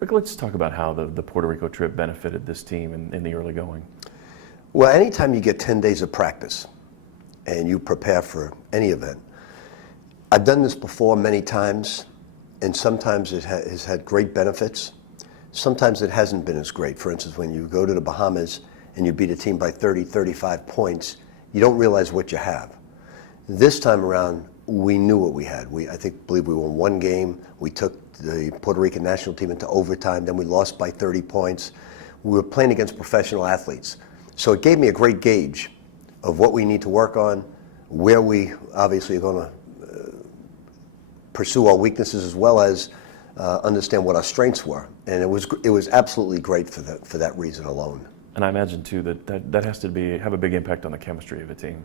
Rick, let's talk about how the Puerto Rico trip benefited this team in the early going. Well, anytime you get 10 days of practice and you prepare for any event, I've done this before many times, and sometimes it has had great benefits. Sometimes it hasn't been as great. For instance, when you go to the Bahamas and you beat a team by 30, 35 points, you don't realize what you have. This time around, we knew what we had. I believe we won one game. We took the Puerto Rican national team into overtime. Then we lost by 30 points. We were playing against professional athletes. So it gave me a great gauge of what we need to work on, where we obviously are going to pursue our weaknesses, as well as understand what our strengths were. And it was absolutely great for that reason alone. And I imagine too that has to have a big impact on the chemistry of a team.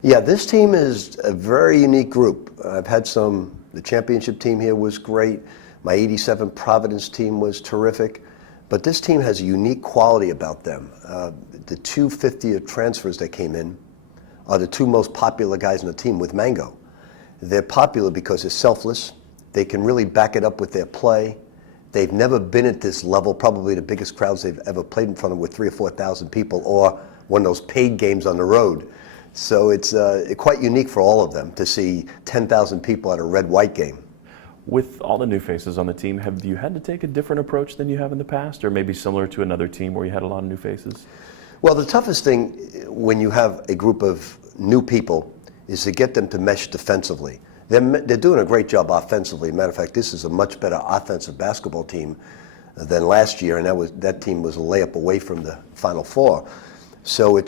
Yeah, this team is a very unique group. I've had the championship team here was great. My 87 Providence team was terrific. But this team has a unique quality about them. The 250 transfers that came in are the two most popular guys on the team with Mango. They're popular because they're selfless. They can really back it up with their play. They've never been at this level, probably the biggest crowds they've ever played in front of with 3,000 or 4,000 people, or one of those paid games on the road. So it's quite unique for all of them to see 10,000 people at a red-white game. With all the new faces on the team, have you had to take a different approach than you have in the past, or maybe similar to another team where you had a lot of new faces? Well, the toughest thing when you have a group of new people is to get them to mesh defensively. They're doing a great job offensively. Matter of fact, this is a much better offensive basketball team than last year, and that team was a layup away from the Final Four. So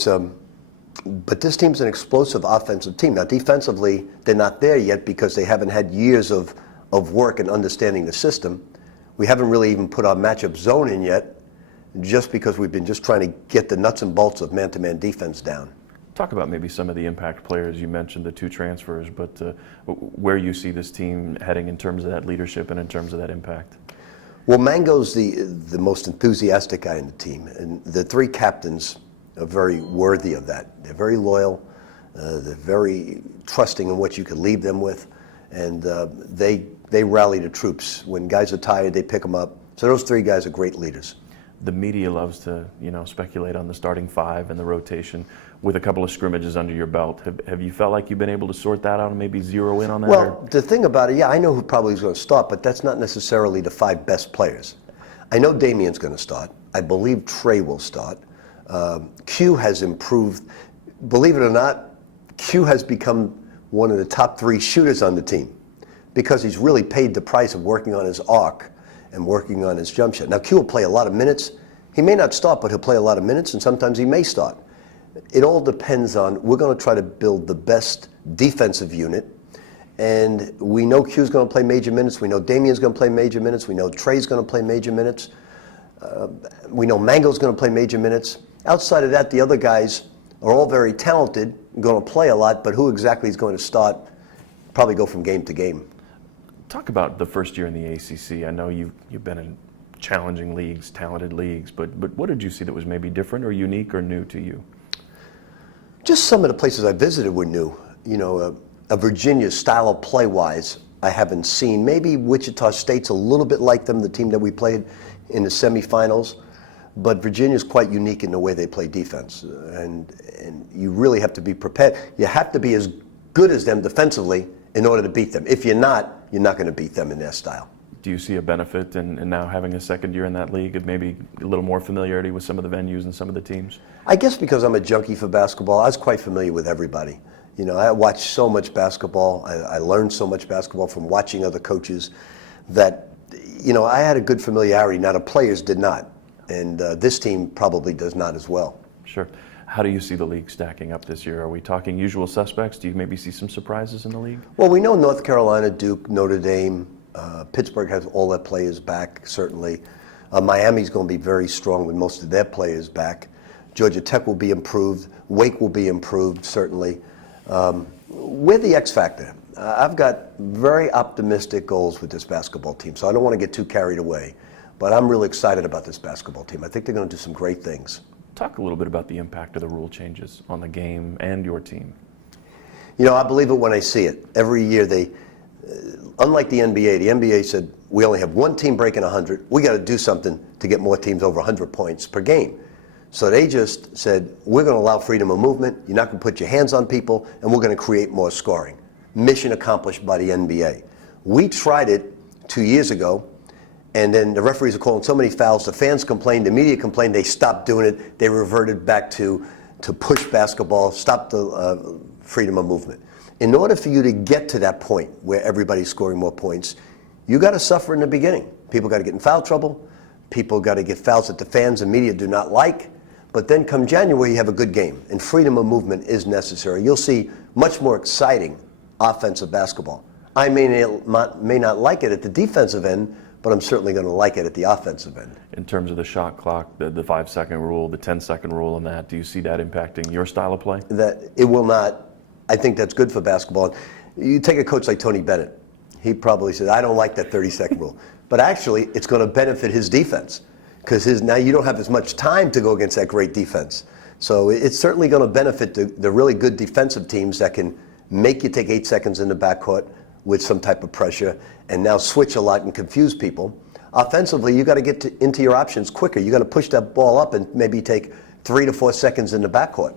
but this team's an explosive offensive team. Now, defensively, they're not there yet because they haven't had years of work and understanding the system. We haven't really even put our matchup zone in yet, just because we've been just trying to get the nuts and bolts of man-to-man defense down. Talk about maybe some of the impact players. You mentioned the two transfers, but where you see this team heading in terms of that leadership and in terms of that impact. Well, Mango's the most enthusiastic guy in the team, and the three captains are very worthy of that. They're very loyal. They're very trusting in what you can leave them with, and they rally the troops. When guys are tired, they pick them up. So those three guys are great leaders. The media loves to, speculate on the starting five and the rotation. With a couple of scrimmages under your belt, have you felt like you've been able to sort that out and maybe zero in on that? Well, the thing about it, yeah, I know who probably is going to start, but that's not necessarily the five best players. I know Damian's going to start. I believe Trey will start. Q has improved. Believe it or not, Q has become one of the top three shooters on the team because he's really paid the price of working on his arc and working on his jump shot. Now, Q will play a lot of minutes. He may not start, but he'll play a lot of minutes, and sometimes he may start. It all depends on, we're going to try to build the best defensive unit, and we know Q's going to play major minutes. We know Damian's going to play major minutes. We know Trey's going to play major minutes. We know Mango's going to play major minutes. Outside of that, the other guys are all very talented, going to play a lot, but who exactly is going to start, probably go from game to game. Talk about the first year in the ACC. I know you've been in challenging leagues, talented leagues, but what did you see that was maybe different or unique or new to you? Just some of the places I visited were new. A Virginia style of play-wise, I haven't seen. Maybe Wichita State's a little bit like them, the team that we played in the semifinals. But Virginia's quite unique in the way they play defense. And you really have to be prepared. You have to be as good as them defensively in order to beat them. If you're not going to beat them in their style. Do you see a benefit in now having a second year in that league of maybe a little more familiarity with some of the venues and some of the teams? I guess because I'm a junkie for basketball, I was quite familiar with everybody. I watched so much basketball. I learned so much basketball from watching other coaches that, I had a good familiarity. Now, the players did not. And this team probably does not as well. Sure. How do you see the league stacking up this year? Are we talking usual suspects? Do you maybe see some surprises in the league? Well, we know North Carolina, Duke, Notre Dame, Pittsburgh has all their players back, certainly. Miami's going to be very strong with most of their players back. Georgia Tech will be improved. Wake will be improved, certainly. We're the X factor. I've got very optimistic goals with this basketball team, so I don't want to get too carried away. But I'm really excited about this basketball team. I think they're going to do some great things. Talk a little bit about the impact of the rule changes on the game and your team. I believe it when I see it. Every year unlike the NBA said, we only have one team breaking 100. We got to do something to get more teams over 100 points per game. So they just said, we're going to allow freedom of movement. You're not going to put your hands on people, and we're going to create more scoring. Mission accomplished by the NBA. We tried it 2 years ago, and then the referees are calling so many fouls. The fans complained, the media complained. They stopped doing it. They reverted back to push basketball, stop the freedom of movement. In order for you to get to that point where everybody's scoring more points, you got to suffer in the beginning. People got to get in foul trouble. People got to get fouls that the fans and media do not like. But then come January, you have a good game, and freedom of movement is necessary. You'll see much more exciting offensive basketball. I may not like it at the defensive end, but I'm certainly going to like it at the offensive end. In terms of the shot clock, the 5-second rule, the 10-second rule on that, do you see that impacting your style of play? That it will not. I think that's good for basketball. You take a coach like Tony Bennett. He probably said, I don't like that 30-second rule. But actually, it's going to benefit his defense, because now you don't have as much time to go against that great defense. So it's certainly going to benefit the really good defensive teams that can make you take 8 seconds in the backcourt with some type of pressure and now switch a lot and confuse people. Offensively, you got to get into your options quicker. You got to push that ball up and maybe take 3 to 4 seconds in the backcourt.